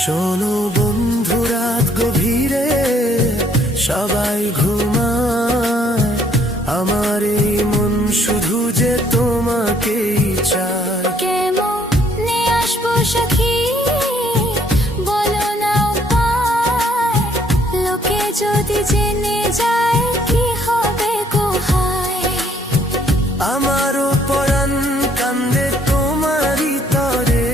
শোনো বন্ধু, রাত গভীরে সবাই ঘুমায়, আমার এই মন শুধু যে তোমাকেই চায়। কেমনে আসবো সখী, বলো না উপায়, লোকে যদি জেনে যায় কি হবে কোহায়। আমারও পরাণ কান্দে তোমারই তরে,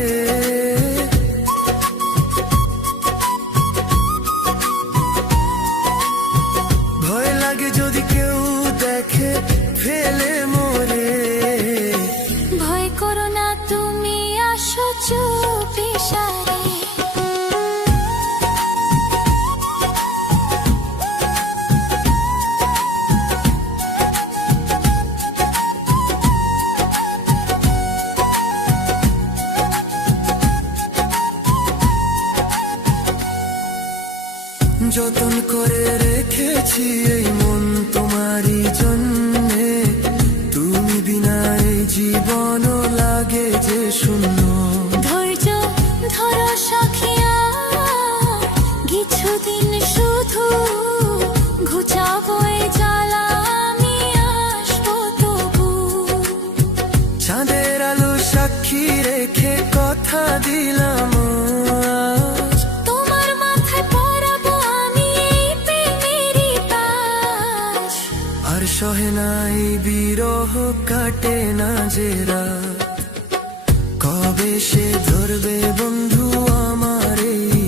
ভয় লাগে যদি কেউ দেখে ফেলে মোরে। ভয় করো না তুমি, আসো চুপি সারে। যতন করে রেখেছি এই মন তোমারই জন্যে, তুমি বিনা এই জীবনও লাগে যে শূন্য। ধৈর্য ধরো সখিয়া, কিছুদিন শুধু ঘুচাবো এই জ্বালা, আমি আসবো তবু। চাঁদের আলো সাক্ষী রেখে কথা দিলাম আজ, তোমার মাথায় পরাবো আমি এই প্রেমেরই তাজ। আর সহে নাই বিরহ, কাটে না যে রাত, কবে সে ধরবে বন্ধু আমার এই